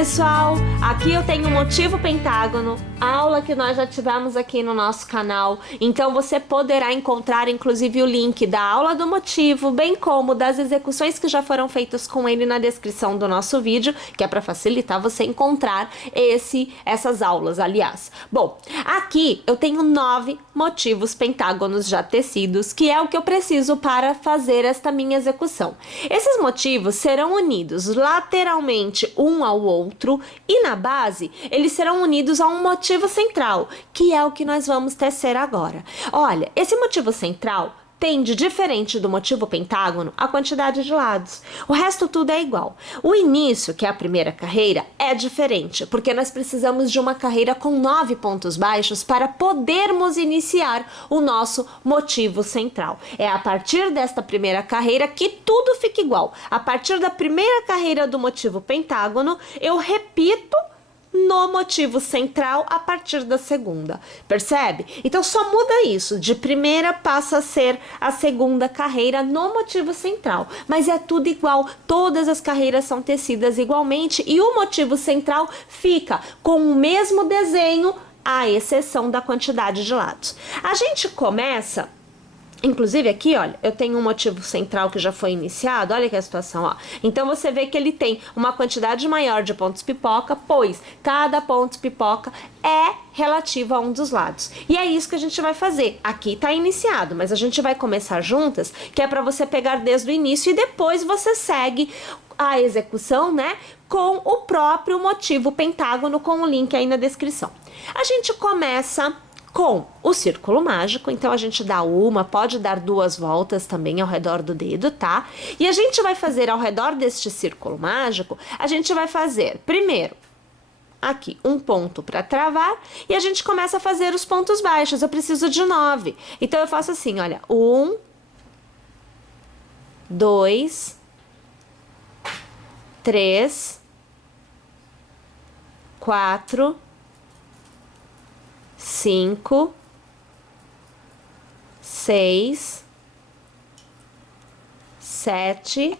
Pessoal, aqui eu tenho o motivo pentágono, aula que nós já tivemos aqui no nosso canal, então você poderá encontrar inclusive o link da aula do motivo, bem como das execuções que já foram feitas com ele na descrição do nosso vídeo, que é para facilitar você encontrar essas aulas, aliás. Bom, aqui eu tenho 9 motivos pentágonos já tecidos, que é o que eu preciso para fazer esta minha execução. Esses motivos serão unidos lateralmente um ao outro e na base eles serão unidos a um motivo central, que é o que nós vamos tecer agora. Olha, esse motivo central tem de diferente do motivo pentágono a quantidade de lados. O resto tudo é igual. O início, que é a primeira carreira, é diferente, porque nós precisamos de uma carreira com 9 pontos baixos para podermos iniciar o nosso motivo central. É a partir desta primeira carreira que tudo fica igual. A partir da primeira carreira do motivo pentágono, eu repito no motivo central a partir da segunda, percebe? Então só muda isso, de primeira passa a ser a segunda carreira no motivo central, mas é tudo igual, todas as carreiras são tecidas igualmente e o motivo central fica com o mesmo desenho, à exceção da quantidade de lados. A gente começa... Inclusive aqui, olha, eu tenho um motivo central que já foi iniciado, olha que a situação, ó. Então você vê que ele tem uma quantidade maior de pontos pipoca, pois cada ponto pipoca é relativo a um dos lados. E é isso que a gente vai fazer. Aqui tá iniciado, mas a gente vai começar juntas, que é para você pegar desde o início e depois você segue a execução, né, com o próprio motivo pentágono, com o link aí na descrição. A gente começa com o círculo mágico, então a gente dá pode dar 2 voltas também ao redor do dedo, tá? E a gente vai fazer ao redor deste círculo mágico, a gente vai fazer primeiro aqui um ponto para travar e a gente começa a fazer os pontos baixos. Eu preciso de 9, então eu faço assim, olha, 1, 2, 3, 4, 5, 6, 7,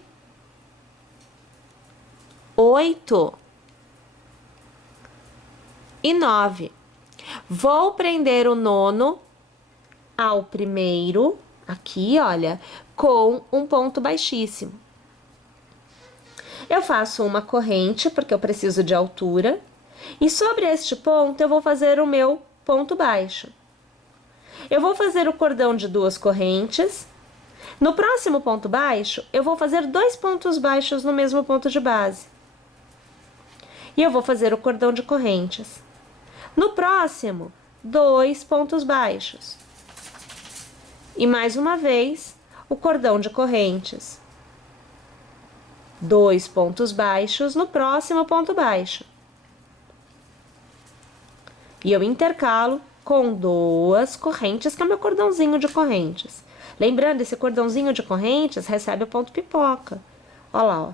8 e 9. Vou prender o nono ao primeiro, aqui, olha, com um ponto baixíssimo. Eu faço uma corrente, porque eu preciso de altura, e sobre este ponto eu vou fazer o meu ponto baixo. Eu vou fazer o cordão de 2 correntes. No próximo ponto baixo, eu vou fazer 2 pontos baixos no mesmo ponto de base. E eu vou fazer o cordão de correntes. No próximo, 2 pontos baixos. E mais uma vez, o cordão de correntes. 2 pontos baixos no próximo ponto baixo. E eu intercalo com 2 correntes, que é o meu cordãozinho de correntes. Lembrando, esse cordãozinho de correntes recebe o ponto pipoca. Olha lá, ó.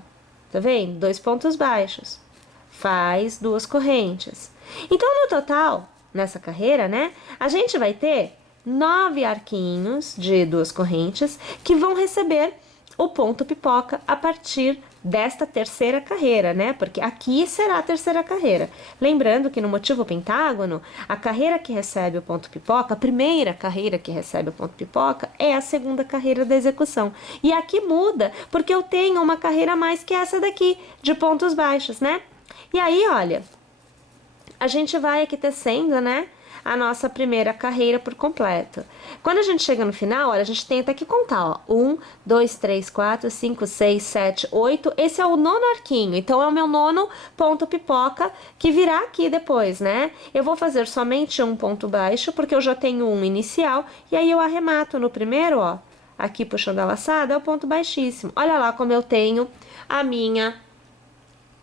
Tá vendo? 2 pontos baixos. Faz 2 correntes. Então, no total, nessa carreira, né, a gente vai ter 9 arquinhos de 2 correntes que vão receber o ponto pipoca a partir desta terceira carreira, né? Porque aqui será a terceira carreira. Lembrando que no motivo pentágono, a carreira que recebe o ponto pipoca, a primeira carreira que recebe o ponto pipoca, é a segunda carreira da execução. E aqui muda, porque eu tenho uma carreira a mais que essa daqui, de pontos baixos, né? E aí, olha, a gente vai aqui tecendo, né, a nossa primeira carreira por completo. Quando a gente chega no final, olha, a gente tem até que contar, ó. 1, 2, 3, 4, 5, 6, 7, 8. Esse é o nono arquinho, então é o meu nono ponto pipoca que virá aqui depois, né? Eu vou fazer somente um ponto baixo, porque eu já tenho um inicial, e aí eu arremato no primeiro, ó. Aqui puxando a laçada, é o ponto baixíssimo. Olha lá como eu tenho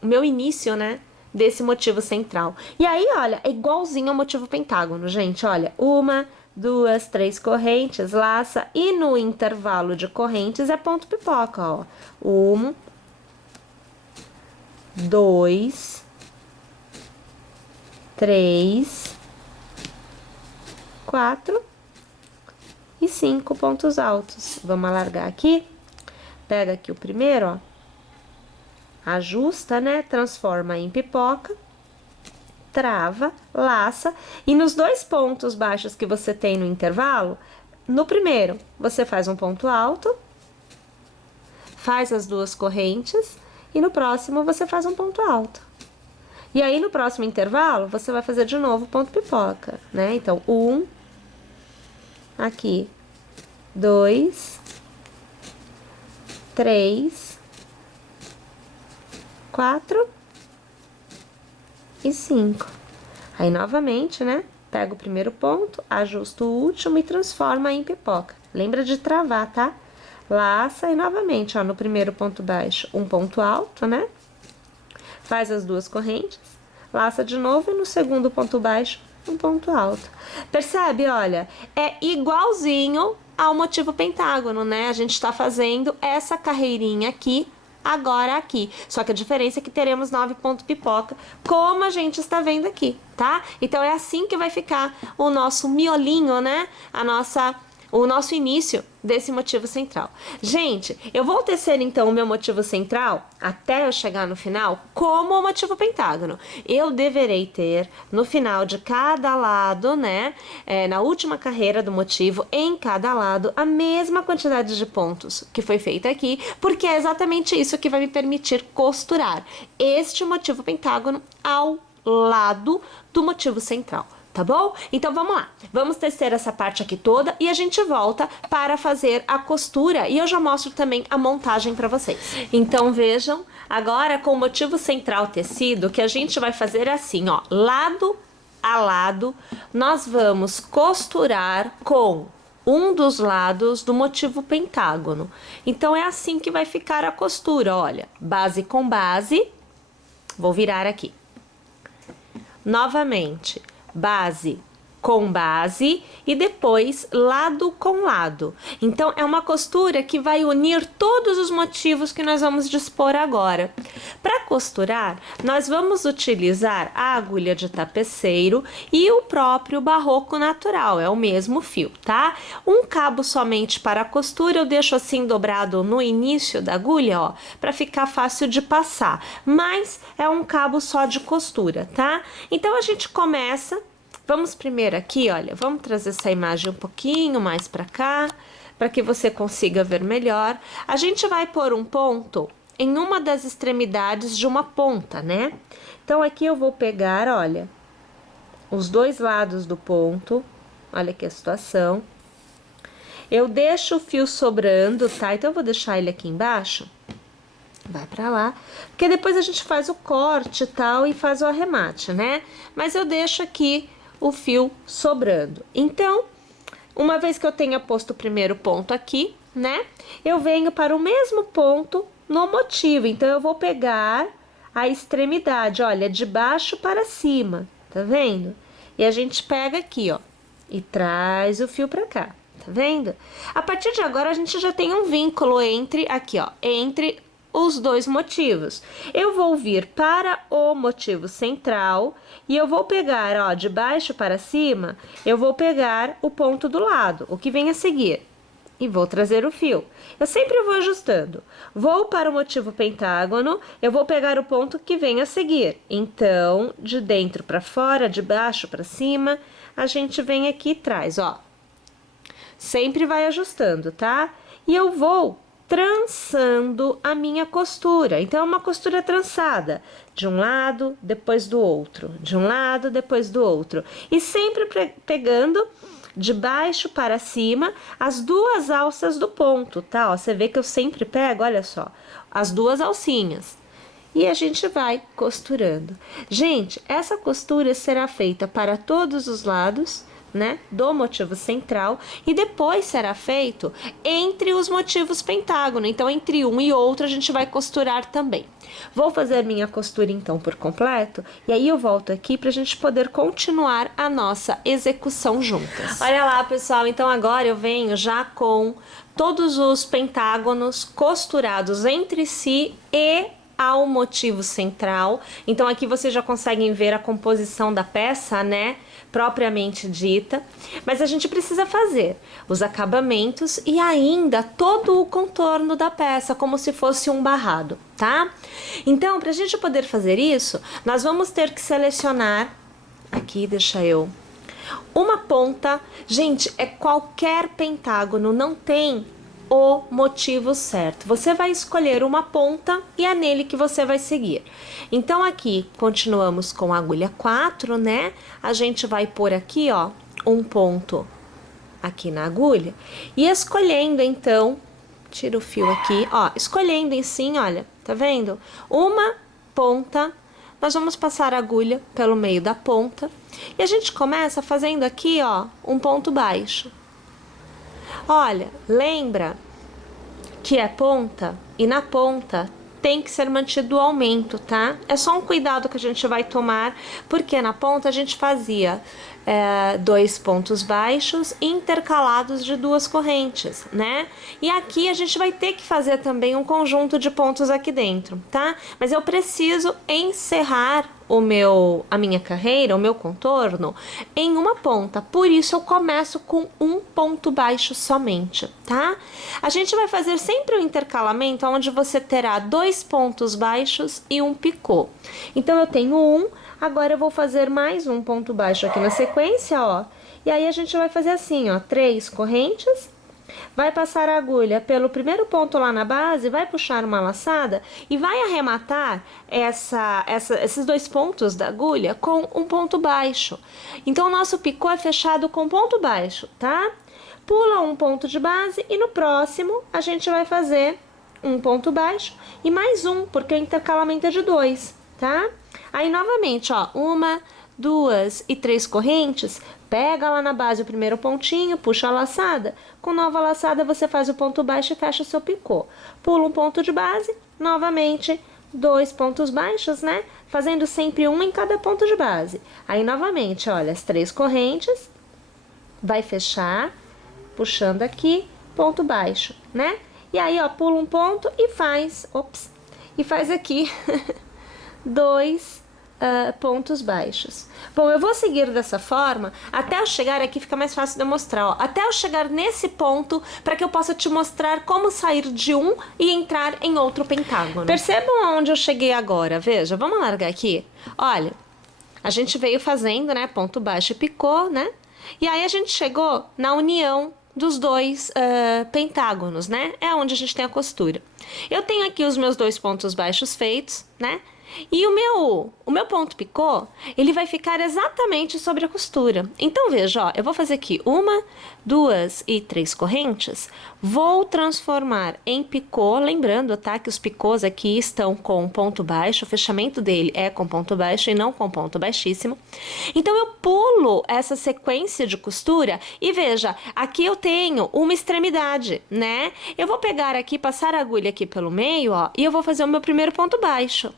o meu início, né, desse motivo central. E aí, olha, é igualzinho ao motivo pentágono, gente, olha, 1, 2, 3 correntes, laça, e no intervalo de correntes é ponto pipoca, ó. 1, 2, 3, 4 e 5 pontos altos. Vamos alargar aqui, pega aqui o primeiro, ó. ajusta, né? Transforma em pipoca, trava, laça, e nos 2 pontos baixos que você tem no intervalo, no primeiro você faz um ponto alto, faz as 2 correntes, e no próximo você faz um ponto alto. E aí no próximo intervalo você vai fazer de novo ponto pipoca, né? Então, 1, aqui, 2, 3, 4 e 5. Aí, novamente, né? Pega o primeiro ponto, ajusta o último e transforma em pipoca. Lembra de travar, tá? Laça e, novamente, ó, no primeiro ponto baixo, um ponto alto, né? Faz as 2 correntes, laça de novo e no segundo ponto baixo, um ponto alto. Percebe? Olha, é igualzinho ao motivo pentágono, né? A gente tá fazendo essa carreirinha aqui, agora aqui. Só que a diferença é que teremos 9 pontos pipoca, como a gente está vendo aqui, tá? Então, é assim que vai ficar o nosso miolinho, né? O nosso início desse motivo central. Gente, eu vou tecer então o meu motivo central até eu chegar no final como o motivo pentágono. Eu deverei ter no final de cada lado, né, na última carreira do motivo, em cada lado, a mesma quantidade de pontos que foi feita aqui, porque é exatamente isso que vai me permitir costurar este motivo pentágono ao lado do motivo central. Tá bom? Então, vamos lá. Vamos tecer essa parte aqui toda e a gente volta para fazer a costura e eu já mostro também a montagem para vocês. Então, vejam, agora com o motivo central tecido, o que a gente vai fazer é assim, ó, lado a lado, nós vamos costurar com um dos lados do motivo pentágono. Então, é assim que vai ficar a costura, olha, base com base, vou virar aqui. Novamente, base com base e depois lado com lado. Então, é uma costura que vai unir todos os motivos que nós vamos dispor agora. Para costurar, nós vamos utilizar a agulha de tapeceiro e o próprio barroco natural, é o mesmo fio, tá? Um cabo somente para a costura, eu deixo assim dobrado no início da agulha, ó, para ficar fácil de passar, mas é um cabo só de costura, tá? Então, a gente começa. Vamos primeiro aqui, olha, vamos trazer essa imagem um pouquinho mais para cá, para que você consiga ver melhor. A gente vai pôr um ponto em uma das extremidades de uma ponta, né? Então, aqui eu vou pegar, olha, os 2 lados do ponto, olha aqui a situação. Eu deixo o fio sobrando, tá? Então, eu vou deixar ele aqui embaixo. Vai pra lá, porque depois a gente faz o corte e tal e faz o arremate, né? Mas eu deixo aqui o fio sobrando. Então, uma vez que eu tenha posto o primeiro ponto aqui, né? Eu venho para o mesmo ponto no motivo. Então, eu vou pegar a extremidade, olha, de baixo para cima, tá vendo? E a gente pega aqui, ó, e traz o fio pra cá, tá vendo? A partir de agora, a gente já tem um vínculo entre, aqui, ó, entre os 2 motivos. Eu vou vir para o motivo central e eu vou pegar, ó, de baixo para cima, eu vou pegar o ponto do lado, o que vem a seguir, e vou trazer o fio. Eu sempre vou ajustando. Vou para o motivo pentágono, eu vou pegar o ponto que vem a seguir. Então, de dentro para fora, de baixo para cima, a gente vem aqui e traz, ó. Sempre vai ajustando, tá? E eu vou trançando a minha costura. Então, é uma costura trançada, de um lado, depois do outro, de um lado, depois do outro. E sempre pegando de baixo para cima as 2 alças do ponto, tá? Ó, você vê que eu sempre pego, olha só, as 2 alcinhas. E a gente vai costurando. Gente, essa costura será feita para todos os lados, né, do motivo central, e depois será feito entre os motivos pentágono. Então, entre um e outro, a gente vai costurar também. Vou fazer minha costura, então, por completo, e aí eu volto aqui pra gente poder continuar a nossa execução juntas. Olha lá, pessoal, então agora eu venho já com todos os pentágonos costurados entre si e ao motivo central. Então, aqui vocês já conseguem ver a composição da peça, né? propriamente dita, mas a gente precisa fazer os acabamentos e ainda todo o contorno da peça, como se fosse um barrado, tá? Então, para a gente poder fazer isso, nós vamos ter que selecionar, aqui deixa eu, uma ponta, gente, é qualquer pentágono, não tem o motivo certo. Você vai escolher uma ponta e é nele que você vai seguir. Então aqui continuamos com a agulha 4, né? A gente vai pôr aqui, ó, um ponto aqui na agulha e escolhendo então, tira o fio aqui, ó, escolhendo em sim, olha, tá vendo? Uma ponta, nós vamos passar a agulha pelo meio da ponta e a gente começa fazendo aqui, ó, um ponto baixo. Olha, lembra que é ponta e na ponta tem que ser mantido o aumento, tá? É só um cuidado que a gente vai tomar, porque na ponta a gente fazia 2 pontos baixos intercalados de 2 correntes, né? E aqui a gente vai ter que fazer também um conjunto de pontos aqui dentro, tá? Mas eu preciso encerrar a minha carreira, o meu contorno, em uma ponta. Por isso eu começo com um ponto baixo somente, tá? A gente vai fazer sempre um intercalamento onde você terá 2 pontos baixos e um picô. Então eu tenho um, agora eu vou fazer mais um ponto baixo aqui na sequência, ó. E aí a gente vai fazer assim, ó, 3 correntes. Vai passar a agulha pelo primeiro ponto lá na base, vai puxar uma laçada e vai arrematar esses 2 pontos da agulha com um ponto baixo. Então, o nosso picô é fechado com ponto baixo, tá? Pula um ponto de base e no próximo a gente vai fazer um ponto baixo e mais um, porque o intercalamento é de 2, tá? Aí, novamente, ó, 1, 2 e 3 correntes, pega lá na base o primeiro pontinho, puxa a laçada, com nova laçada você faz o ponto baixo e fecha o seu picô. Pula um ponto de base, novamente 2 pontos baixos, né? Fazendo sempre um em cada ponto de base. Aí, novamente, olha, as 3 correntes, vai fechar, puxando aqui, ponto baixo, né? E aí, ó, pula um ponto e faz, e faz aqui 2 pontos baixos. Bom, eu vou seguir dessa forma até eu chegar aqui, fica mais fácil de eu mostrar, ó, até eu chegar nesse ponto para que eu possa te mostrar como sair de um e entrar em outro pentágono. Percebam aonde eu cheguei agora, veja, vamos largar aqui. Olha, a gente veio fazendo, né, ponto baixo e picô, né? E aí a gente chegou na união dos 2 pentágonos, né? É onde a gente tem a costura. Eu tenho aqui os meus 2 pontos baixos feitos, né? E o meu ponto picô, ele vai ficar exatamente sobre a costura. Então, veja, ó, eu vou fazer aqui 1, 2 e 3 correntes, vou transformar em picô, lembrando, tá, que os picôs aqui estão com ponto baixo, o fechamento dele é com ponto baixo e não com ponto baixíssimo. Então, eu pulo essa sequência de costura e veja, aqui eu tenho uma extremidade, né? Eu vou pegar aqui, passar a agulha aqui pelo meio, ó, e eu vou fazer o meu primeiro ponto baixo.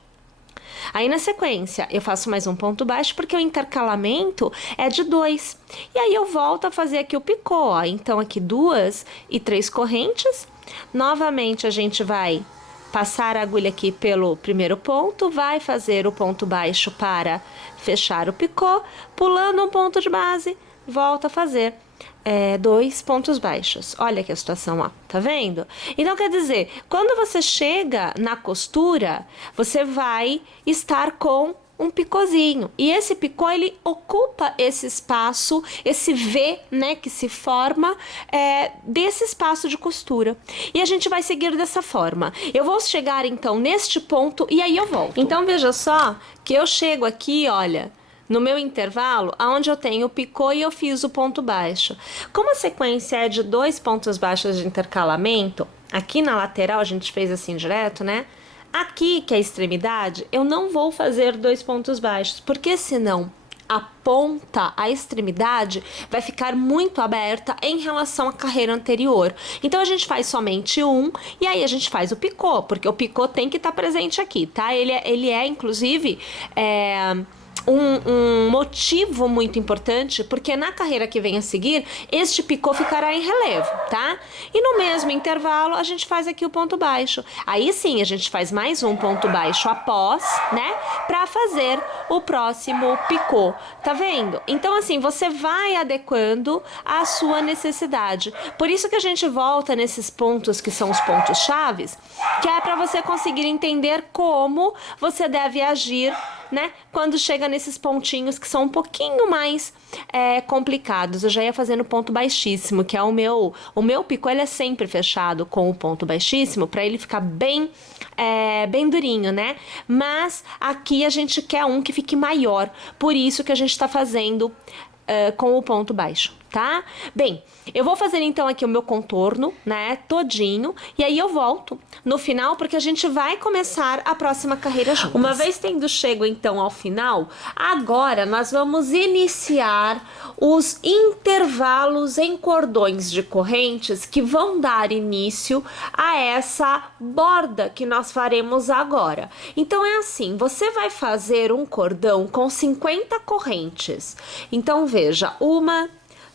Aí, na sequência, eu faço mais um ponto baixo, porque o intercalamento é de 2. E aí, eu volto a fazer aqui o picô, ó. Então, aqui 2 e 3 correntes. Novamente, a gente vai passar a agulha aqui pelo primeiro ponto, vai fazer o ponto baixo para fechar o picô, pulando um ponto de base, volta a fazer 2 pontos baixos. Olha aqui a situação, ó, tá vendo? Então, quer dizer, quando você chega na costura, você vai estar com um picôzinho. E esse picô, ele ocupa esse espaço, esse V, né, que se forma desse espaço de costura. E a gente vai seguir dessa forma. Eu vou chegar, então, neste ponto e aí eu volto. Então, veja só que eu chego aqui, olha, no meu intervalo, aonde eu tenho o picô e eu fiz o ponto baixo. Como a sequência é de 2 pontos baixos de intercalamento, aqui na lateral a gente fez assim direto, né? Aqui, que é a extremidade, eu não vou fazer 2 pontos baixos, porque senão a ponta, a extremidade, vai ficar muito aberta em relação à carreira anterior. Então, a gente faz somente um, e aí a gente faz o picô, porque o picô tem que estar presente aqui, tá? Ele é inclusive, um motivo muito importante, porque na carreira que vem a seguir, este picô ficará em relevo, tá? E no mesmo intervalo, a gente faz aqui o ponto baixo. Aí sim, a gente faz mais um ponto baixo após, né? Pra fazer o próximo picô, tá vendo? Então, assim, você vai adequando a sua necessidade. Por isso que a gente volta nesses pontos que são os pontos chaves, que é para você conseguir entender como você deve agir, né, quando chega nesses pontinhos que são um pouquinho mais complicados. Eu já ia fazendo ponto baixíssimo, que é o meu picô, ele é sempre fechado com o ponto baixíssimo, para ele ficar bem durinho, né? Mas aqui a gente quer um que fique maior, por isso que a gente tá fazendo com o ponto baixo, tá? Bem, eu vou fazer então aqui o meu contorno, né, todinho, e aí eu volto no final, porque a gente vai começar a próxima carreira juntos. Uma vez tendo chego então ao final, agora nós vamos iniciar os intervalos em cordões de correntes que vão dar início a essa borda que nós faremos agora. Então é assim, você vai fazer um cordão com 50 correntes. Então veja, 1,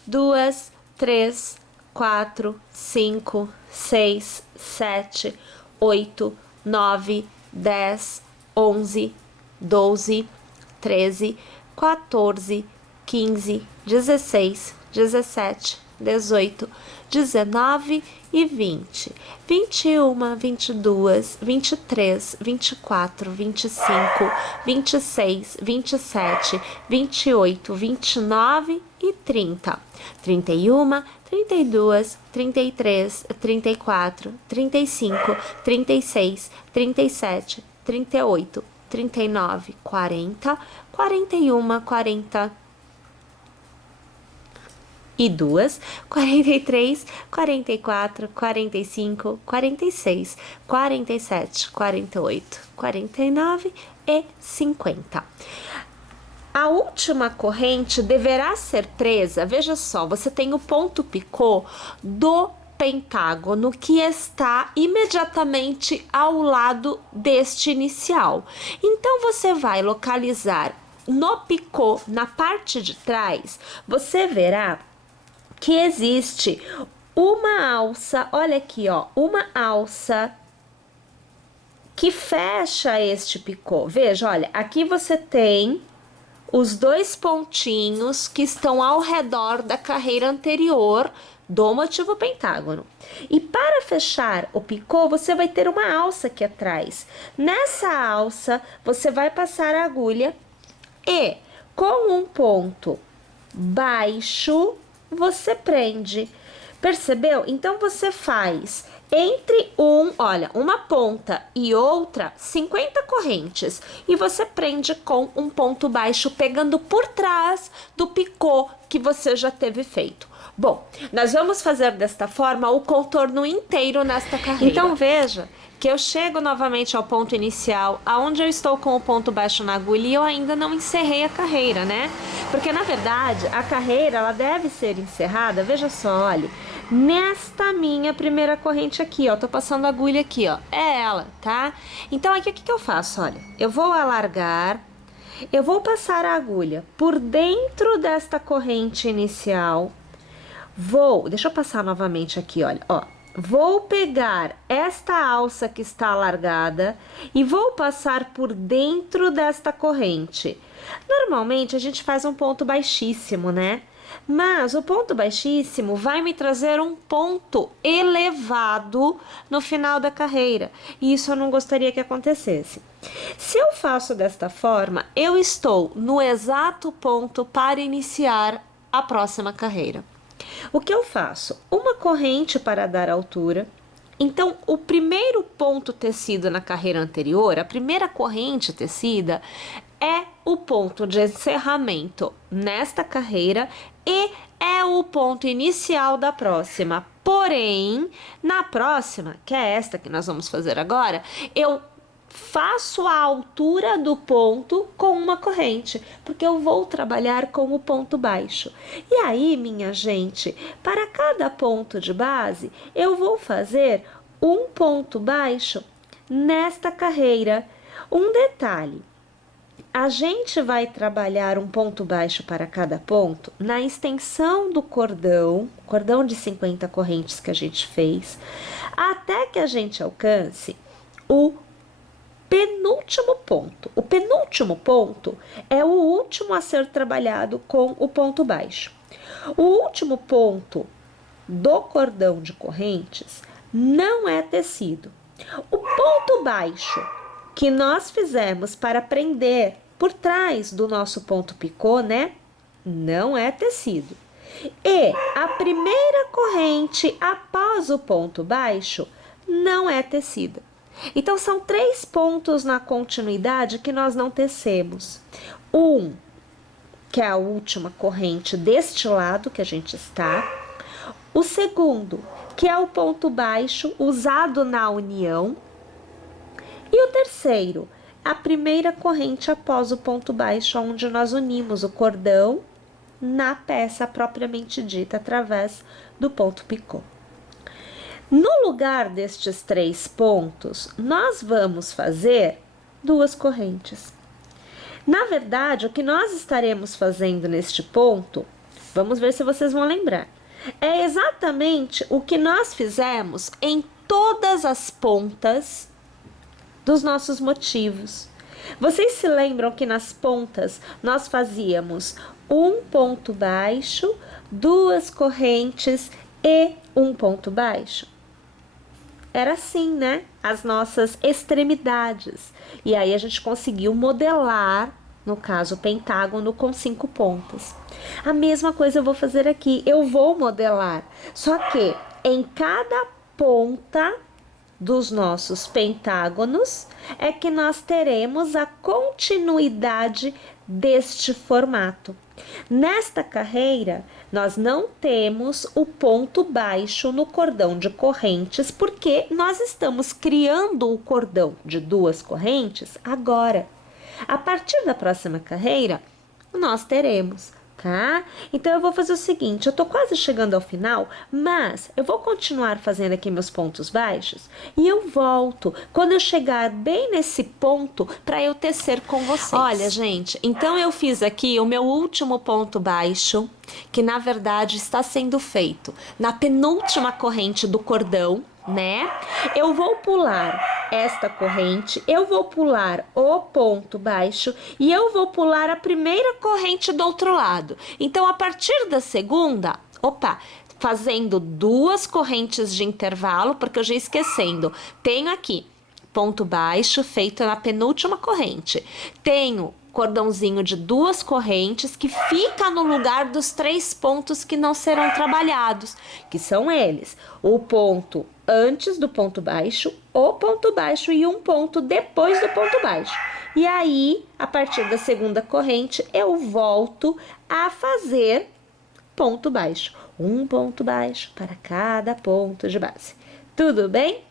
2, 3, 4, 5, 6, 7, 8, 9, 10, 11, 12, 13, 14, 15, 16, 17, 18, 19 e 20. 21, 22, 23, 24, 25, 26, 27, 28, 29 e 30. 31, 32, 33, 34, 35, 36, 37, 38, 39, 40, 41, 40 e 2, 43, 44, 45, 46, 47, 48, 49 e 50. A última corrente deverá ser presa, veja só, você tem o ponto picô do pentágono que está imediatamente ao lado deste inicial. Então, você vai localizar no picô, na parte de trás, você verá que existe uma alça, olha aqui, ó, uma alça que fecha este picô. Veja, olha, aqui você tem os dois pontinhos que estão ao redor da carreira anterior do motivo pentágono. E para fechar o picô, você vai ter uma alça aqui atrás. Nessa alça, você vai passar a agulha e com um ponto baixo, você prende. Percebeu? Então, você faz entre uma ponta e outra, 50 correntes. E você prende com um ponto baixo, pegando por trás do picô que você já teve feito. Bom, nós vamos fazer desta forma o contorno inteiro nesta carreira. Então, veja que eu chego novamente ao ponto inicial, aonde eu estou com o ponto baixo na agulha e eu ainda não encerrei a carreira, né? Porque, na verdade, a carreira, ela deve ser encerrada, veja só, olha, nesta minha primeira corrente aqui, ó, tô passando a agulha aqui, ó, é ela, tá? Então, aqui, o que eu faço? Olha, eu vou alargar, eu vou passar a agulha por dentro desta corrente inicial, deixa eu passar novamente aqui, olha, ó. Vou pegar esta alça que está alargada e vou passar por dentro desta corrente. Normalmente a gente faz um ponto baixíssimo, né? Mas o ponto baixíssimo vai me trazer um ponto elevado no final da carreira. E isso eu não gostaria que acontecesse. Se eu faço desta forma, eu estou no exato ponto para iniciar a próxima carreira. O que eu faço? Uma corrente para dar altura. Então, o primeiro ponto tecido na carreira anterior, a primeira corrente tecida, é o ponto de encerramento nesta carreira e é o ponto inicial da próxima. Porém, na próxima, que é esta que nós vamos fazer agora, eu faço a altura do ponto com uma corrente, porque eu vou trabalhar com o ponto baixo. E aí, minha gente, para cada ponto de base, eu vou fazer um ponto baixo nesta carreira. Um detalhe, a gente vai trabalhar um ponto baixo para cada ponto na extensão do cordão de 50 correntes que a gente fez, até que a gente alcance o penúltimo ponto. O penúltimo ponto é o último a ser trabalhado com o ponto baixo. O último ponto do cordão de correntes não é tecido. O ponto baixo que nós fizemos para prender por trás do nosso ponto picô, né? Não é tecido. E a primeira corrente após o ponto baixo não é tecida. Então, são 3 pontos na continuidade que nós não tecemos. Um, que é a última corrente deste lado que a gente está. O segundo, que é o ponto baixo usado na união. E o terceiro, a primeira corrente após o ponto baixo, onde nós unimos o cordão na peça propriamente dita, através do ponto picô. No lugar destes 3 pontos, nós vamos fazer 2 correntes. Na verdade, o que nós estaremos fazendo neste ponto, vamos ver se vocês vão lembrar, é exatamente o que nós fizemos em todas as pontas dos nossos motivos. Vocês se lembram que nas pontas nós fazíamos um ponto baixo, 2 correntes e um ponto baixo? Era assim, né? As nossas extremidades. E aí a gente conseguiu modelar, no caso, o pentágono com 5 pontas. A mesma coisa eu vou fazer aqui. Eu vou modelar, só que em cada ponta dos nossos pentágonos é que nós teremos a continuidade deste formato. Nesta carreira, nós não temos o ponto baixo no cordão de correntes, porque nós estamos criando o cordão de 2 correntes agora. A partir da próxima carreira, nós teremos, tá? Então, eu vou fazer o seguinte, eu tô quase chegando ao final, mas eu vou continuar fazendo aqui meus pontos baixos e eu volto quando eu chegar bem nesse ponto para eu tecer com vocês. Olha, gente, então eu fiz aqui o meu último ponto baixo, que na verdade está sendo feito na penúltima corrente do cordão, né? Eu vou pular esta corrente, eu vou pular o ponto baixo e eu vou pular a primeira corrente do outro lado. Então, a partir da segunda, fazendo 2 correntes de intervalo, porque eu já esquecendo, tenho aqui ponto baixo feito na penúltima corrente, tenho cordãozinho de 2 correntes que fica no lugar dos 3 pontos que não serão trabalhados, que são eles: o ponto antes do ponto baixo, o ponto baixo e um ponto depois do ponto baixo. E aí, a partir da segunda corrente, eu volto a fazer ponto baixo. Um ponto baixo para cada ponto de base. Tudo bem?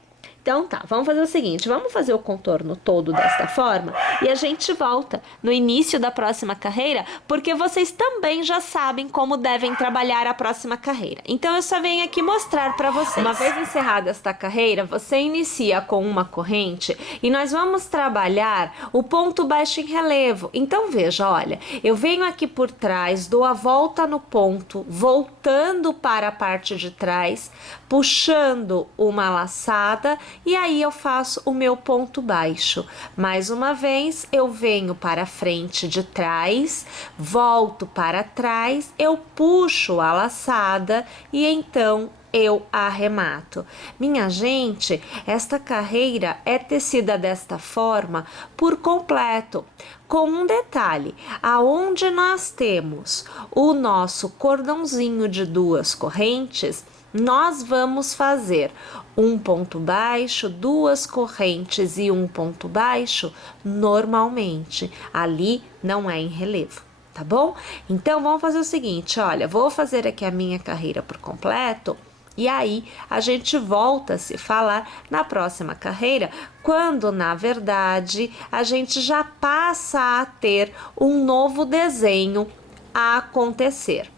Então tá, vamos fazer o seguinte, vamos fazer o contorno todo desta forma e a gente volta no início da próxima carreira, porque vocês também já sabem como devem trabalhar a próxima carreira. Então eu só venho aqui mostrar para vocês. Uma vez encerrada esta carreira, você inicia com uma corrente e nós vamos trabalhar o ponto baixo em relevo. Então veja, olha, eu venho aqui por trás, dou a volta no ponto, voltando para a parte de trás, puxando uma laçada e aí eu faço o meu ponto baixo. Mais uma vez, eu venho para a frente de trás, volto para trás, eu puxo a laçada e então eu arremato. Minha gente, esta carreira é tecida desta forma por completo, com um detalhe, aonde nós temos o nosso cordãozinho de 2 correntes, nós vamos fazer um ponto baixo, 2 correntes e um ponto baixo normalmente. Ali não é em relevo, tá bom? Então, vamos fazer o seguinte, olha, vou fazer aqui a minha carreira por completo e aí a gente volta a se falar na próxima carreira, quando na verdade a gente já passa a ter um novo desenho a acontecer.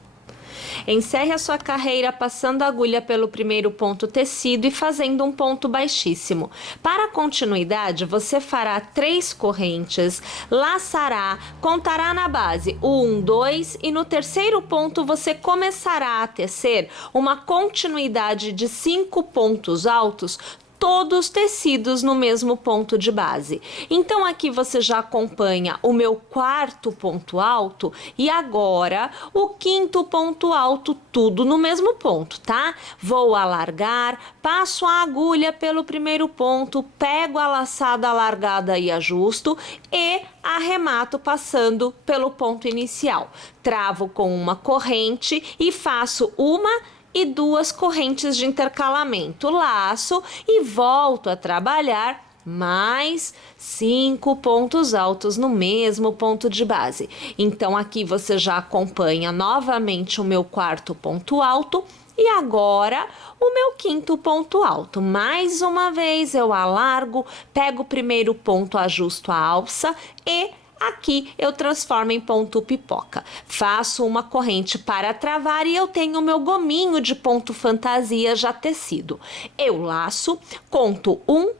Encerre a sua carreira passando a agulha pelo primeiro ponto tecido e fazendo um ponto baixíssimo. Para continuidade, você fará 3 correntes, laçará, contará na base 1, 2 e no terceiro ponto você começará a tecer uma continuidade de 5 pontos altos, todos tecidos no mesmo ponto de base. Então aqui você já acompanha o meu quarto ponto alto e agora o quinto ponto alto, tudo no mesmo ponto, tá? Vou alargar, passo a agulha pelo primeiro ponto, pego a laçada alargada e ajusto e arremato passando pelo ponto inicial. Travo com uma corrente e faço uma e 2 correntes de intercalamento, laço e volto a trabalhar mais 5 pontos altos no mesmo ponto de base. Então aqui você já acompanha novamente o meu quarto ponto alto e agora o meu quinto ponto alto. Mais uma vez eu alargo, pego o primeiro ponto, ajusto a alça e aqui eu transformo em ponto pipoca. Faço uma corrente para travar e eu tenho o meu gominho de ponto fantasia já tecido. Eu laço, conto 1,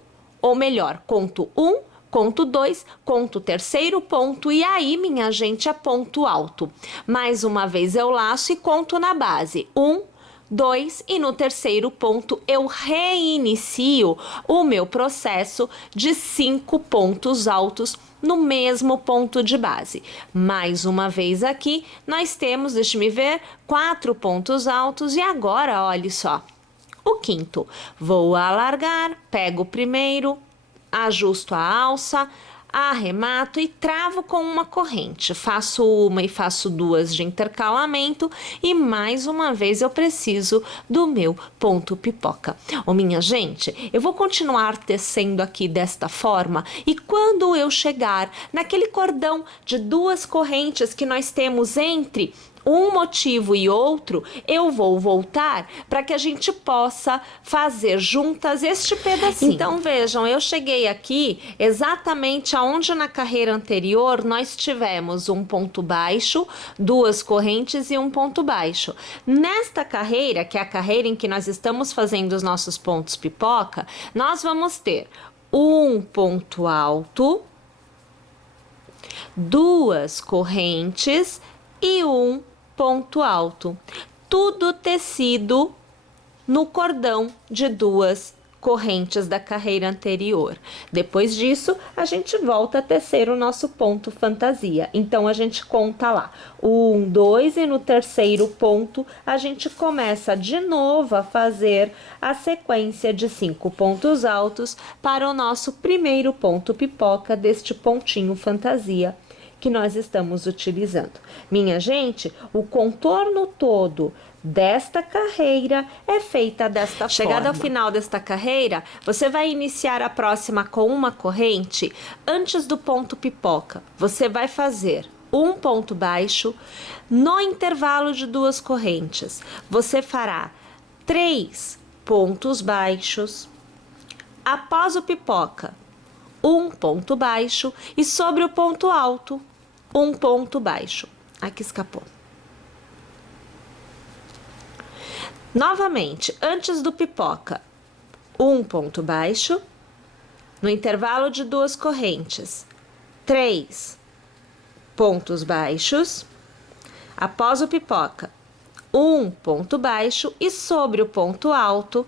ou melhor, conto 1, conto 2, conto o terceiro ponto e aí, minha gente, é ponto alto. Mais uma vez eu laço e conto na base 1, 2 e no terceiro ponto eu reinicio o meu processo de 5 pontos altos no mesmo ponto de base. Mais uma vez aqui nós temos, deixe-me ver, 4 pontos altos e agora olhe só, o quinto. Vou alargar, pego o primeiro, ajusto a alça, arremato e travo com uma corrente. Faço uma e faço 2 de intercalamento e mais uma vez eu preciso do meu ponto pipoca. Ô minha gente, eu vou continuar tecendo aqui desta forma e quando eu chegar naquele cordão de 2 correntes que nós temos entre um motivo e outro, eu vou voltar para que a gente possa fazer juntas este pedacinho. Então vejam, eu cheguei aqui exatamente aonde na carreira anterior nós tivemos um ponto baixo, 2 correntes e um ponto baixo. Nesta carreira, que é a carreira em que nós estamos fazendo os nossos pontos pipoca, nós vamos ter um ponto alto, 2 correntes e um ponto alto, tudo tecido no cordão de 2 correntes da carreira anterior. Depois disso, a gente volta a tecer o nosso ponto fantasia. Então, a gente conta lá 1, 2 e no terceiro ponto, a gente começa de novo a fazer a sequência de 5 pontos altos para o nosso primeiro ponto pipoca deste pontinho fantasia que nós estamos utilizando. Minha gente, o contorno todo desta carreira é feita desta forma. Chegada ao final desta carreira, você vai iniciar a próxima com uma corrente antes do ponto pipoca. Você vai fazer um ponto baixo no intervalo de 2 correntes. Você fará 3 pontos baixos. Após o pipoca, um ponto baixo e sobre o ponto alto, um ponto baixo. Aqui escapou. Novamente, antes do pipoca, um ponto baixo, no intervalo de 2 correntes, 3 pontos baixos, após o pipoca, um ponto baixo e sobre o ponto alto,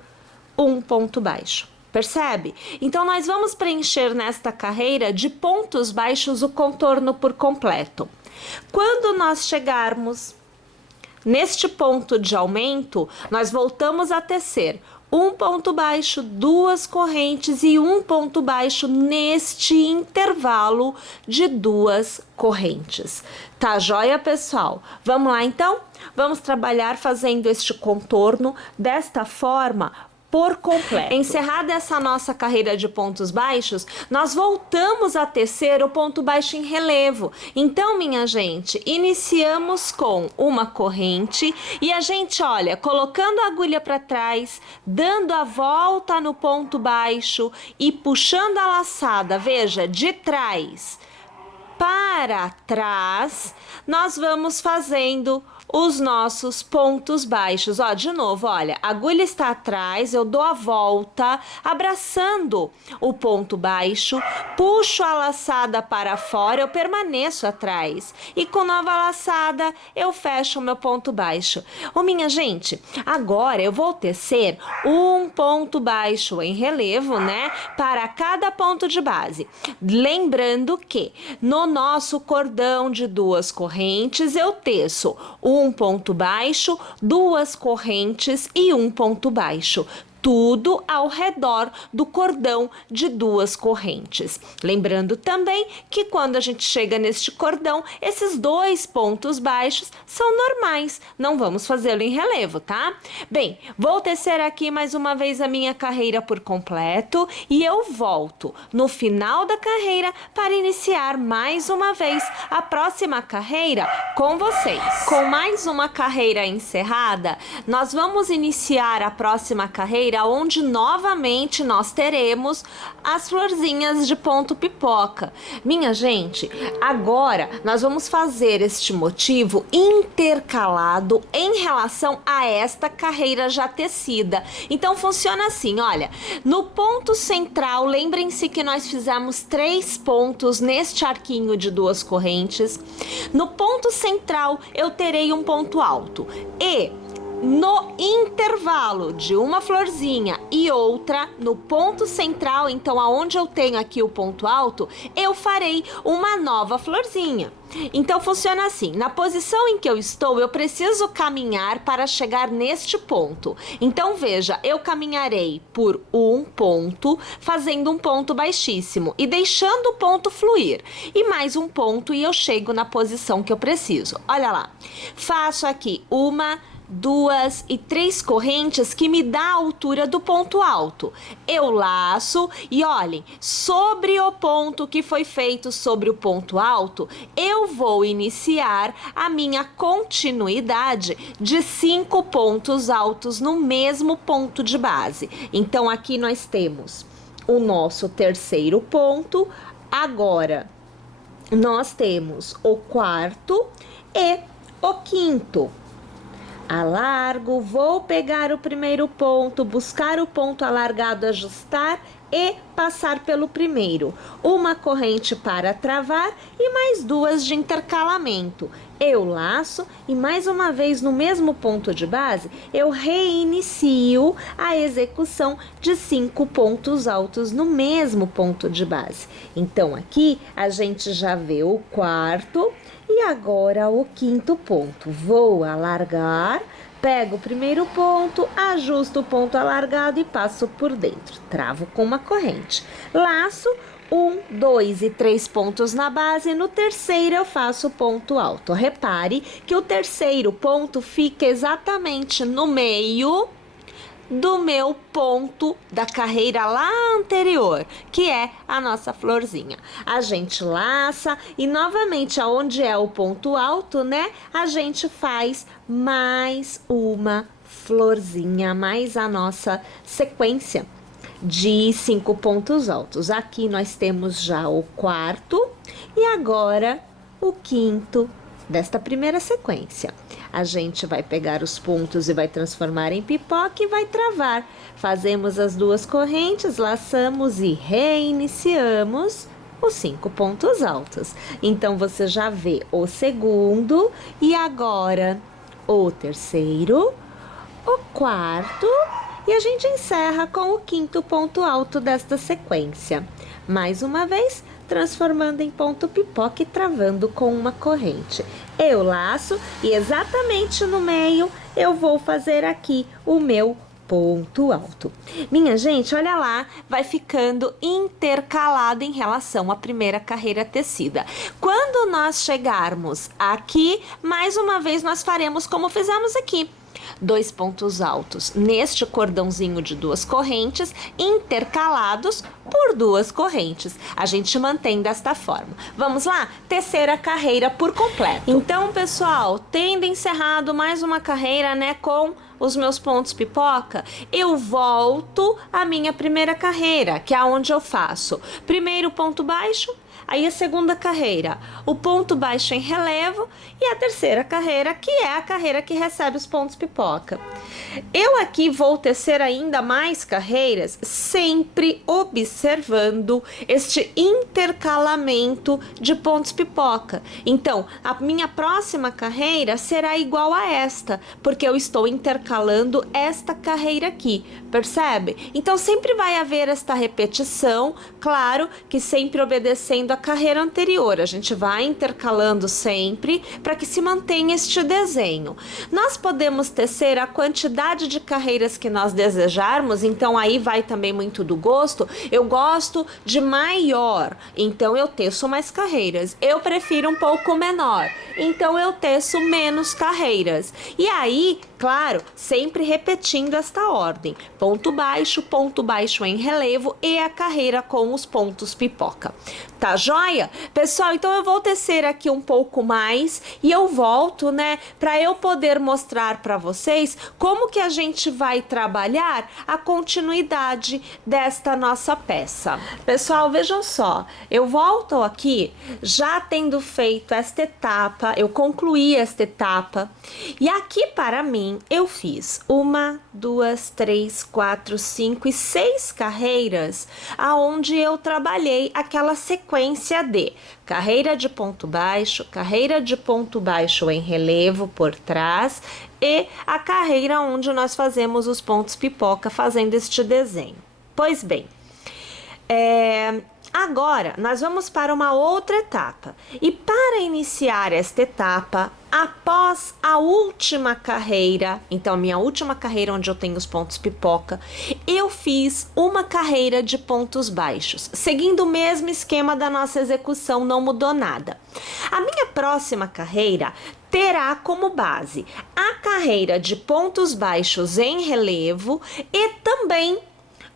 um ponto baixo. Percebe? Então, nós vamos preencher nesta carreira de pontos baixos o contorno por completo. Quando nós chegarmos neste ponto de aumento, nós voltamos a tecer um ponto baixo, 2 correntes e um ponto baixo neste intervalo de 2 correntes. Tá joia, pessoal? Vamos lá, então? Vamos trabalhar fazendo este contorno desta forma por completo. Encerrada essa nossa carreira de pontos baixos, nós voltamos a tecer o ponto baixo em relevo. Então, minha gente, iniciamos com uma corrente e a gente, olha, colocando a agulha para trás, dando a volta no ponto baixo e puxando a laçada, veja, de trás para trás, nós vamos fazendo os nossos pontos baixos. Ó, de novo, olha, a agulha está atrás, eu dou a volta, abraçando o ponto baixo, puxo a laçada para fora, eu permaneço atrás. E com nova laçada, eu fecho o meu ponto baixo. Ô, minha gente, agora eu vou tecer um ponto baixo em relevo, né, para cada ponto de base. Lembrando que no nosso cordão de 2 correntes, eu teço um ponto baixo, 2 correntes e um ponto baixo. Tudo ao redor do cordão de 2 correntes. Lembrando também que quando a gente chega neste cordão, esses 2 pontos baixos são normais, não vamos fazê-lo em relevo, tá? Bem, vou tecer aqui mais uma vez a minha carreira por completo e eu volto no final da carreira para iniciar mais uma vez a próxima carreira com vocês. Com mais uma carreira encerrada, nós vamos iniciar a próxima carreira onde novamente nós teremos as florzinhas de ponto pipoca. Minha gente, agora nós vamos fazer este motivo intercalado em relação a esta carreira já tecida. Então funciona assim, olha, no ponto central, lembrem-se que nós fizemos 3 pontos neste arquinho de 2 correntes. No ponto central eu terei um ponto alto e no intervalo de uma florzinha e outra, no ponto central, então aonde eu tenho aqui o ponto alto, eu farei uma nova florzinha. Então funciona assim, na posição em que eu estou, eu preciso caminhar para chegar neste ponto. Então veja, eu caminharei por um ponto, fazendo um ponto baixíssimo e deixando o ponto fluir. E mais um ponto e eu chego na posição que eu preciso. Olha lá, faço aqui 1, 2 e 3 correntes que me dá a altura do ponto alto. Eu laço e olhem, sobre o ponto que foi feito sobre o ponto alto, eu vou iniciar a minha continuidade de 5 pontos altos no mesmo ponto de base. Então aqui nós temos o nosso terceiro ponto, agora nós temos o quarto e o quinto. Alargo, vou pegar o primeiro ponto, buscar o ponto alargado, ajustar e passar pelo primeiro. Uma corrente para travar e mais 2 de intercalamento. Eu laço e mais uma vez no mesmo ponto de base, eu reinicio a execução de 5 pontos altos no mesmo ponto de base. Então aqui a gente já vê o quarto e agora o quinto ponto. Vou alargar, pego o primeiro ponto, ajusto o ponto alargado e passo por dentro. Travo com uma corrente. Laço 1, 2 e 3 pontos na base. No terceiro eu faço ponto alto. Repare que o terceiro ponto fica exatamente no meio do meu ponto da carreira lá anterior, que é a nossa florzinha. A gente laça e novamente aonde é o ponto alto, né? A gente faz mais uma florzinha, mais a nossa sequência de 5 pontos altos. Aqui nós temos já o quarto e agora o quinto desta primeira sequência. A gente vai pegar os pontos e vai transformar em pipoca e vai travar. Fazemos as 2 correntes, laçamos e reiniciamos os 5 pontos altos. Então, você já vê o segundo e agora o terceiro, o quarto e a gente encerra com o quinto ponto alto desta sequência. Mais uma vez, transformando em ponto pipoca e travando com uma corrente. Eu laço e exatamente no meio eu vou fazer aqui o meu ponto alto. Minha gente, olha lá, vai ficando intercalado em relação à primeira carreira tecida. Quando nós chegarmos aqui, mais uma vez nós faremos como fizemos aqui. 2 pontos altos neste cordãozinho de 2 correntes, intercalados por 2 correntes. A gente mantém desta forma. Vamos lá? Tecer a carreira por completo. Então, pessoal, tendo encerrado mais uma carreira, né, com os meus pontos pipoca, eu volto à minha primeira carreira, que é onde eu faço primeiro ponto baixo, Aí a segunda carreira, o ponto baixo em relevo, e a terceira carreira, que é a carreira que recebe os pontos pipoca. Eu aqui vou tecer ainda mais carreiras, sempre observando este intercalamento de pontos pipoca. Então, a minha próxima carreira será igual a esta, porque eu estou intercalando esta carreira aqui, percebe? Então, sempre vai haver esta repetição, claro que sempre obedecendo a carreira anterior. A gente vai intercalando sempre para que se mantenha este desenho. Nós podemos tecer a quantidade de carreiras que nós desejarmos, então aí vai também muito do gosto. Eu gosto de maior, então eu teço mais carreiras. Eu prefiro um pouco menor, então eu teço menos carreiras. E aí, claro, sempre repetindo esta ordem: ponto baixo em relevo e a carreira com os pontos pipoca. Tá joia? Pessoal, então eu vou tecer aqui um pouco mais e eu volto, né, para eu poder mostrar para vocês como que a gente vai trabalhar a continuidade desta nossa peça. Pessoal, vejam só, eu volto aqui já tendo feito esta etapa, eu concluí esta etapa e aqui para mim eu fiz 1, 2, 3, 4, 5 e 6 carreiras aonde eu trabalhei aquela sequência de carreira de ponto baixo em relevo por trás e a carreira onde nós fazemos os pontos pipoca fazendo este desenho. Pois bem, agora nós vamos para uma outra etapa e para iniciar esta etapa, após a última carreira, então minha última carreira onde eu tenho os pontos pipoca, eu fiz uma carreira de pontos baixos, seguindo o mesmo esquema da nossa execução, não mudou nada. A minha próxima carreira terá como base a carreira de pontos baixos em relevo e também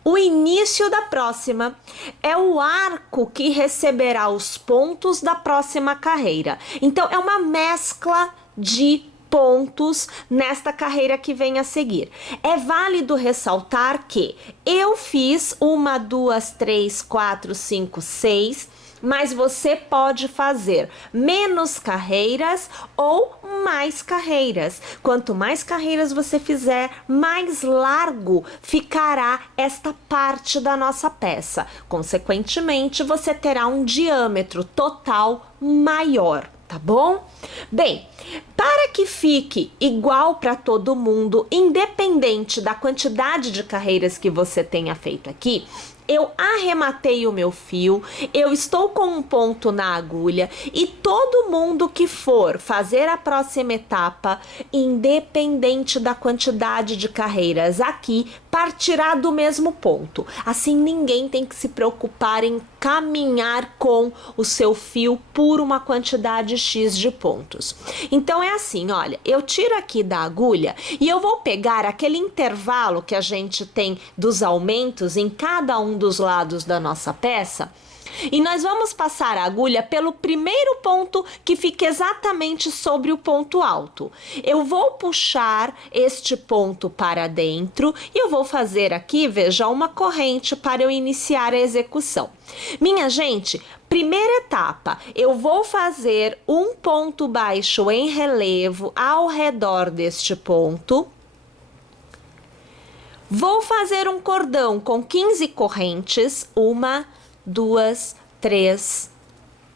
o início da próxima é o arco que receberá os pontos da próxima carreira. Então, é uma mescla de pontos nesta carreira que vem a seguir. É válido ressaltar que eu fiz 1, 2, 3, 4, 5, 6, mas você pode fazer menos carreiras ou mais carreiras. Quanto mais carreiras você fizer, mais largo ficará esta parte da nossa peça. Consequentemente, você terá um diâmetro total maior, tá bom? Bem, para que fique igual para todo mundo, independente da quantidade de carreiras que você tenha feito aqui, eu arrematei o meu fio, eu estou com um ponto na agulha e todo mundo que for fazer a próxima etapa, independente da quantidade de carreiras aqui, partirá do mesmo ponto. Assim, ninguém tem que se preocupar em caminhar com o seu fio por uma quantidade X de pontos. Então é assim, olha, eu tiro aqui da agulha e eu vou pegar aquele intervalo que a gente tem dos aumentos em cada um dos lados da nossa peça e nós vamos passar a agulha pelo primeiro ponto que fica exatamente sobre o ponto alto. Eu vou puxar este ponto para dentro e eu vou fazer aqui, veja, uma corrente para eu iniciar a execução. Minha gente, primeira etapa, eu vou fazer um ponto baixo em relevo ao redor deste ponto. Vou fazer um cordão com 15 correntes, 1, 2, 3,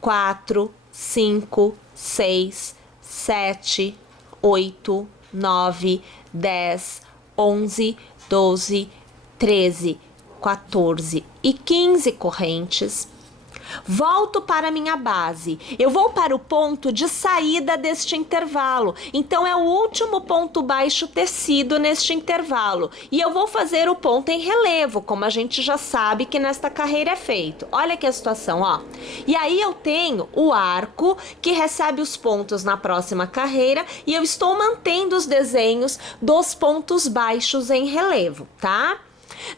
4, 5, 6, 7, 8, 9, 10, 11, 12, 13, 14 e 15 correntes. Volto para a minha base, eu vou para o ponto de saída deste intervalo, então é o último ponto baixo tecido neste intervalo e eu vou fazer o ponto em relevo, como a gente já sabe que nesta carreira é feito. Olha aqui a situação, ó. E aí eu tenho o arco que recebe os pontos na próxima carreira e eu estou mantendo os desenhos dos pontos baixos em relevo, tá?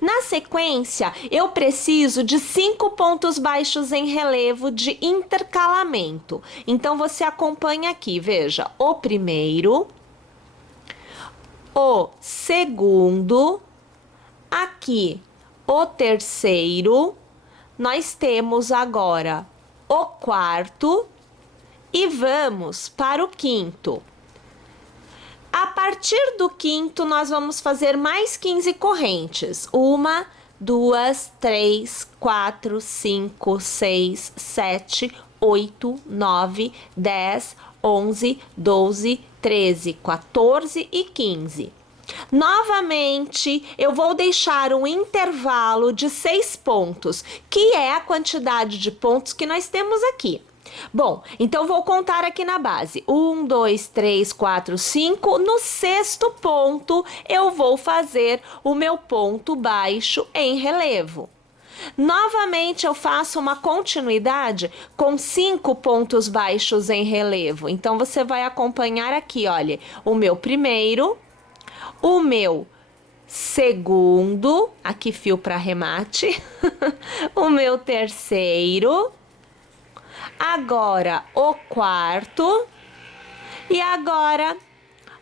Na sequência, eu preciso de 5 pontos baixos em relevo de intercalamento. Então, você acompanha aqui, veja, o primeiro, o segundo, aqui o terceiro, nós temos agora o quarto e vamos para o quinto. A partir do quinto, nós vamos fazer mais 15 correntes. 1, 2, 3, 4, 5, 6, 7, 8, 9, 10, 11, 12, 13, 14 e 15. Novamente, eu vou deixar um intervalo de 6 pontos, que é a quantidade de pontos que nós temos aqui. Bom, então vou contar aqui na base. 1, 2, 3, 4, 5. No sexto ponto, eu vou fazer o meu ponto baixo em relevo. Novamente, eu faço uma continuidade com 5 pontos baixos em relevo. Então, você vai acompanhar aqui, olha, o meu primeiro, o meu segundo, aqui fio para arremate, o meu terceiro, agora o quarto e agora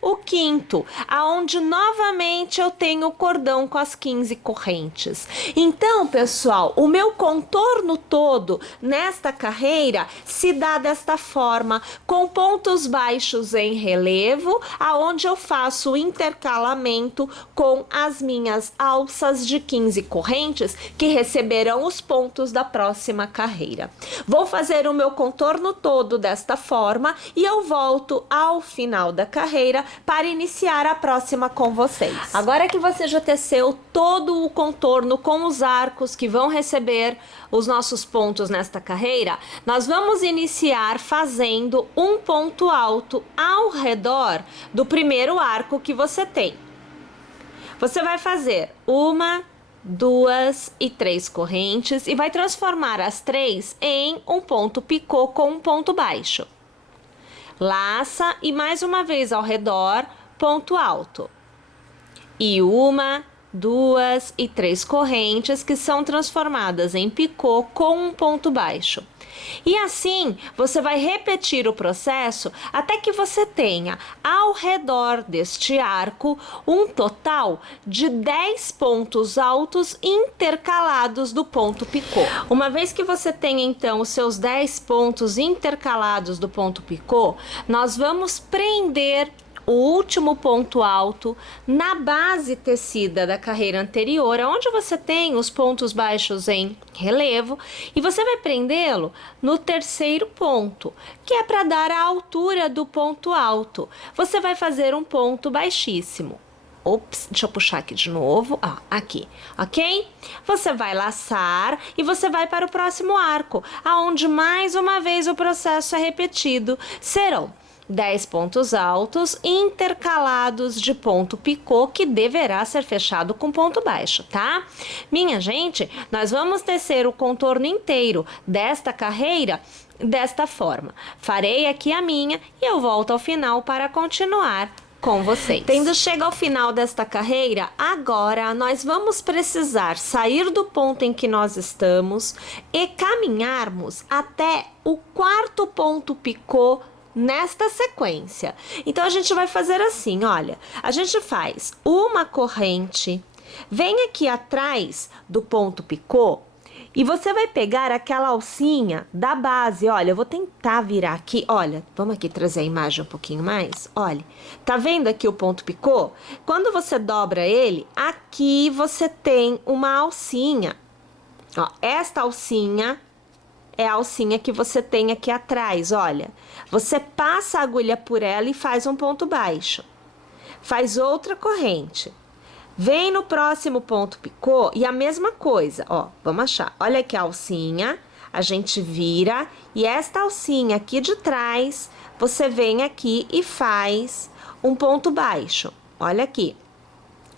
o quinto, aonde novamente eu tenho o cordão com as 15 correntes. Então, pessoal, o meu contorno todo nesta carreira se dá desta forma, com pontos baixos em relevo, aonde eu faço o intercalamento com as minhas alças de 15 correntes, que receberão os pontos da próxima carreira. Vou fazer o meu contorno todo desta forma e eu volto ao final da carreira para iniciar a próxima com vocês. Agora que você já teceu todo o contorno com os arcos que vão receber os nossos pontos nesta carreira, nós vamos iniciar fazendo um ponto alto ao redor do primeiro arco que você tem. Você vai fazer 1, 2 e 3 correntes e vai transformar as 3 em um ponto picô com um ponto baixo. Laça e mais uma vez ao redor, ponto alto. E 1, 2 e 3 correntes que são transformadas em picô com um ponto baixo. E assim, você vai repetir o processo até que você tenha ao redor deste arco um total de 10 pontos altos intercalados do ponto picô. Uma vez que você tenha então os seus 10 pontos intercalados do ponto picô, nós vamos prender o último ponto alto na base tecida da carreira anterior, onde você tem os pontos baixos em relevo, e você vai prendê-lo no terceiro ponto, que é para dar a altura do ponto alto. Você vai fazer um ponto baixíssimo. Ops, deixa eu puxar aqui de novo, aqui, ok? Você vai laçar e você vai para o próximo arco, aonde mais uma vez o processo é repetido. Serão 10 pontos altos intercalados de ponto picô, que deverá ser fechado com ponto baixo, tá? Minha gente, nós vamos tecer o contorno inteiro desta carreira desta forma. Farei aqui a minha e eu volto ao final para continuar com vocês. Tendo chegado ao final desta carreira, agora nós vamos precisar sair do ponto em que nós estamos e caminharmos até o quarto ponto picô nesta sequência. Então, a gente vai fazer assim, olha, a gente faz uma corrente, vem aqui atrás do ponto picô e você vai pegar aquela alcinha da base, olha, eu vou tentar virar aqui, olha, vamos aqui trazer a imagem um pouquinho mais, olha, tá vendo aqui o ponto picô? Quando você dobra ele, aqui você tem uma alcinha, ó, esta alcinha é a alcinha que você tem aqui atrás, olha. Você passa a agulha por ela e faz um ponto baixo. Faz outra corrente. Vem no próximo ponto picô e a mesma coisa, ó. Vamos achar. Olha aqui a alcinha, a gente vira e esta alcinha aqui de trás, você vem aqui e faz um ponto baixo. Olha aqui.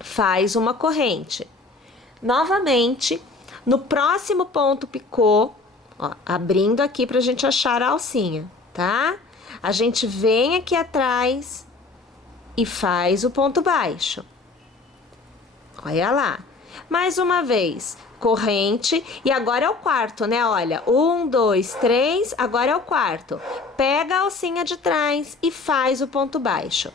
Faz uma corrente. Novamente, no próximo ponto picô, ó, abrindo aqui pra gente achar a alcinha, tá? A gente vem aqui atrás e faz o ponto baixo. Olha lá. Mais uma vez, corrente, e agora é o quarto, né? Olha, 1, 2, 3, agora é o quarto. Pega a alcinha de trás e faz o ponto baixo.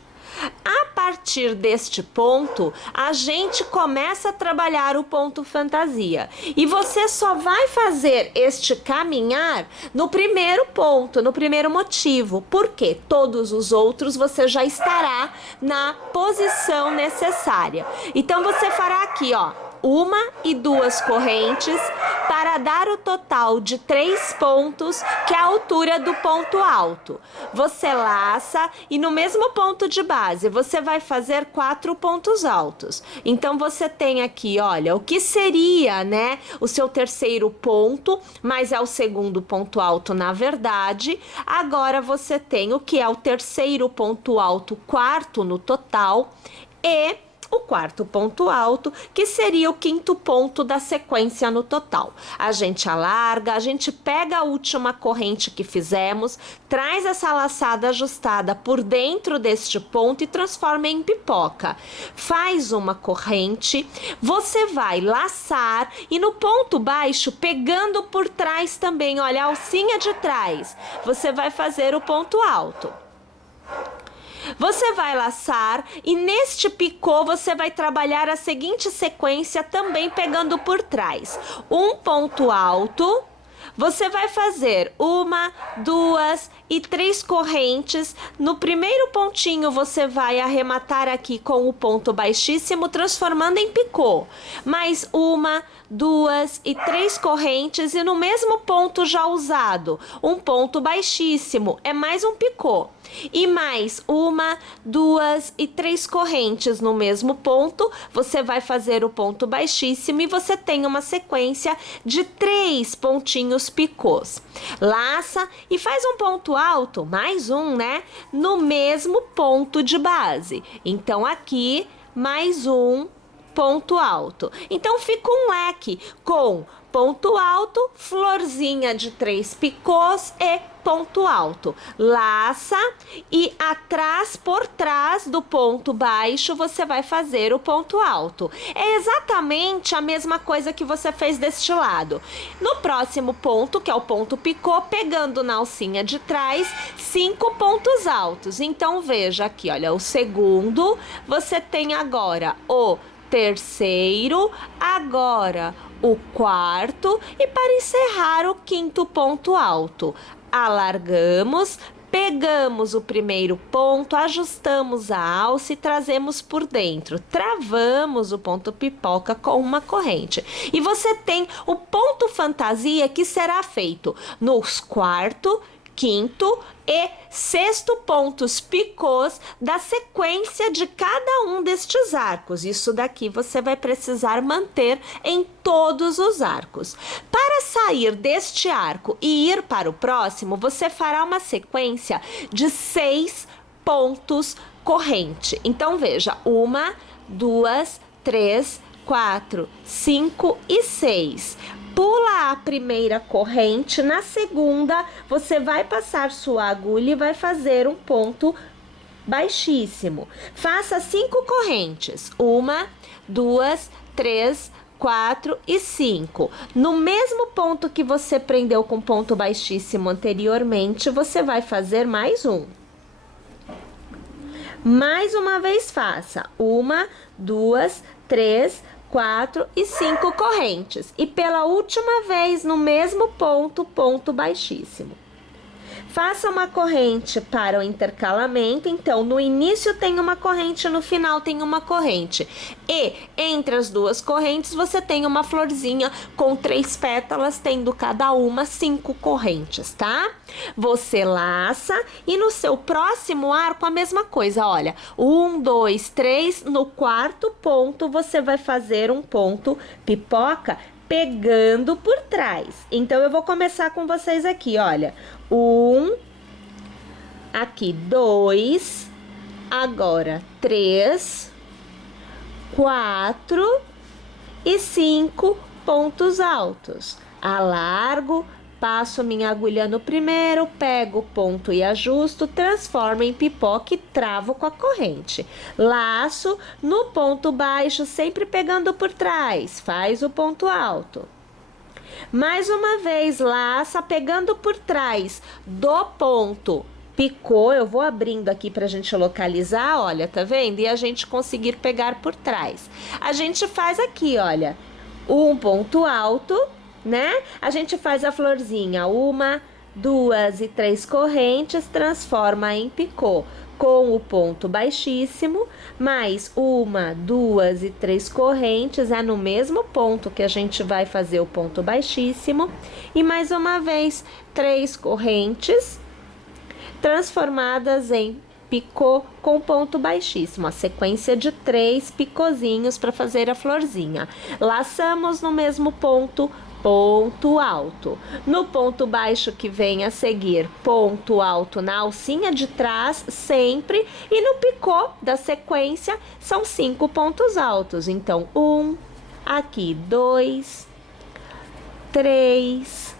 A partir deste ponto, a gente começa a trabalhar o ponto fantasia. E você só vai fazer este caminhar no primeiro ponto, no primeiro motivo, porque todos os outros você já estará na posição necessária. Então você fará aqui, ó, 1 e 2 correntes para dar o total de 3 pontos, que é a altura do ponto alto. Você laça e no mesmo ponto de base você vai fazer 4 pontos altos. Então você tem aqui, olha, o que seria, né, o seu terceiro ponto, mas é o segundo ponto alto na verdade. Agora você tem o que é o terceiro ponto alto, quarto no total, e o quarto ponto alto, que seria o quinto ponto da sequência no total. A gente alarga, a gente pega a última corrente que fizemos, traz essa laçada ajustada por dentro deste ponto e transforma em pipoca. Faz uma corrente, você vai laçar e no ponto baixo, pegando por trás também, olha, a alcinha de trás, você vai fazer o ponto alto. Você vai laçar e neste picô você vai trabalhar a seguinte sequência também pegando por trás. Um ponto alto, você vai fazer 1, 2 e 3 correntes. No primeiro pontinho você vai arrematar aqui com o ponto baixíssimo, transformando em picô. Mais 1, 2 e 3 correntes e no mesmo ponto já usado, um ponto baixíssimo, é mais um picô. E mais 1, 2 e 3 correntes no mesmo ponto, você vai fazer o ponto baixíssimo e você tem uma sequência de 3 pontinhos picôs. Laça e faz um ponto alto, mais um, né? No mesmo ponto de base. Então aqui, mais um ponto alto. Então fica um leque com ponto alto, florzinha de 3 picôs e ponto alto. Laça e atrás, por trás do ponto baixo, você vai fazer o ponto alto. É exatamente a mesma coisa que você fez deste lado. No próximo ponto, que é o ponto picô, pegando na alcinha de trás, 5 pontos altos. Então veja aqui, olha, o segundo, você tem agora o terceiro, agora o quarto e para encerrar o quinto ponto alto. Alargamos, pegamos o primeiro ponto, ajustamos a alça e trazemos por dentro. Travamos o ponto pipoca com uma corrente. E você tem o ponto fantasia que será feito nos quarto, quinto e sexto pontos picôs da sequência de cada um destes arcos. Isso daqui você vai precisar manter em todos os arcos. Para sair deste arco e ir para o próximo, você fará uma sequência de 6 pontos corrente. Então veja, 1, 2, 3, 4, 5 e 6. Pula a primeira corrente, na segunda você vai passar sua agulha e vai fazer um ponto baixíssimo. Faça 5 correntes, 1, 2, 3, 4 e 5. No mesmo ponto que você prendeu com ponto baixíssimo anteriormente, você vai fazer mais um. Mais uma vez faça 1, 2, 3, 4 e 5 correntes. E pela última vez, no mesmo ponto, ponto baixíssimo. Faça uma corrente para o intercalamento, então no início tem uma corrente, no final tem uma corrente. E entre as duas correntes você tem uma florzinha com 3 pétalas, tendo cada uma 5 correntes, tá? Você laça e no seu próximo arco a mesma coisa, olha. 1, 2, 3, no quarto ponto você vai fazer um ponto pipoca pegando por trás. Então eu vou começar com vocês aqui, olha. 1, aqui 2, agora 3, 4 e 5 pontos altos. Alargo, passo minha agulha no primeiro, pego o ponto e ajusto, transformo em pipoca e travo com a corrente. Laço no ponto baixo, sempre pegando por trás, faz o ponto alto. Mais uma vez, laça pegando por trás do ponto picô, eu vou abrindo aqui pra gente localizar, olha, tá vendo? E a gente conseguir pegar por trás. A gente faz aqui, olha, um ponto alto, né? A gente faz a florzinha, 1, 2 e 3 correntes, transforma em picô com o ponto baixíssimo, mais 1, 2 e 3 correntes, é no mesmo ponto que a gente vai fazer o ponto baixíssimo, e mais uma vez 3 correntes transformadas em picô com ponto baixíssimo, a sequência de 3 picozinhos para fazer a florzinha. Laçamos no mesmo ponto, ponto alto. No ponto baixo que vem a seguir, ponto alto na alcinha de trás, sempre, e no picô da sequência são 5 pontos altos. Então, 1, aqui 2, 3,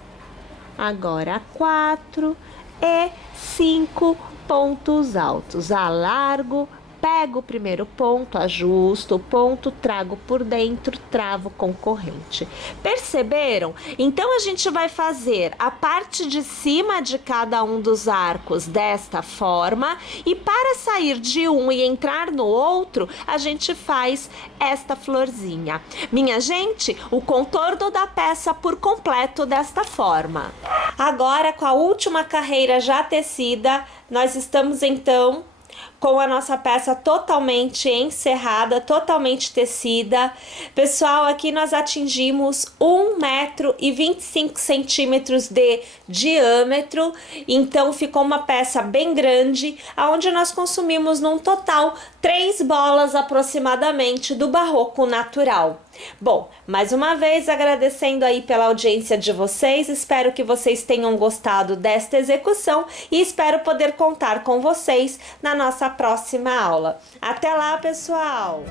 agora 4 e 5 pontos altos. Alargo, pego o primeiro ponto, ajusto o ponto, trago por dentro, travo com corrente. Perceberam? Então a gente vai fazer a parte de cima de cada um dos arcos desta forma, e para sair de um e entrar no outro, a gente faz esta florzinha. Minha gente, o contorno da peça por completo desta forma. Agora, com a última carreira já tecida, nós estamos então com a nossa peça totalmente encerrada, totalmente tecida. Pessoal, aqui nós atingimos 1,25 m de diâmetro, então ficou uma peça bem grande, onde nós consumimos num total 3 bolas aproximadamente do barroco natural. Bom, mais uma vez agradecendo aí pela audiência de vocês, espero que vocês tenham gostado desta execução e espero poder contar com vocês na nossa próxima aula. Até lá, pessoal!